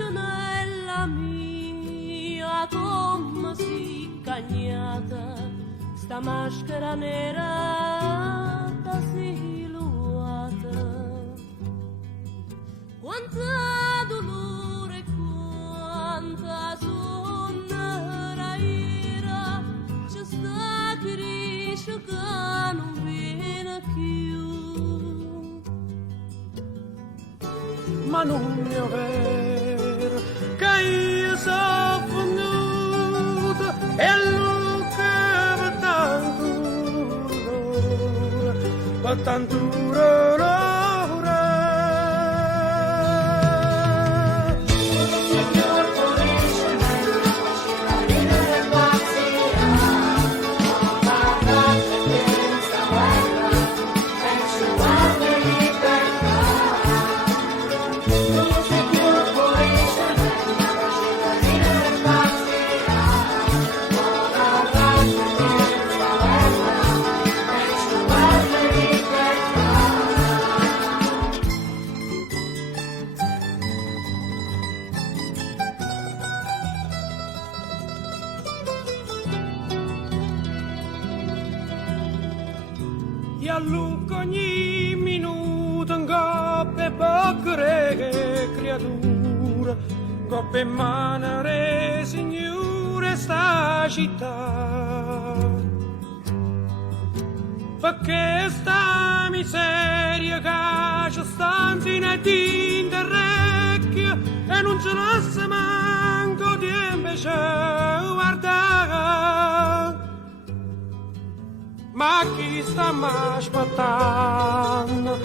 Bacinella mia, come si cagnata, sta maschera nera da siluata. Quanta dolore, quanta sonnera ira, c'è sta che riesce che non viene più. Ma non è vero che io sono venuta e lui che va tanto l'ora. E allungo ogni minuto in coppe e bocchere creatura, coppe in mano re signore sta città. Perché sta miseria che ci sta in tinta e non ce lascia manco di invece guardare. Ma chi sta aspettando?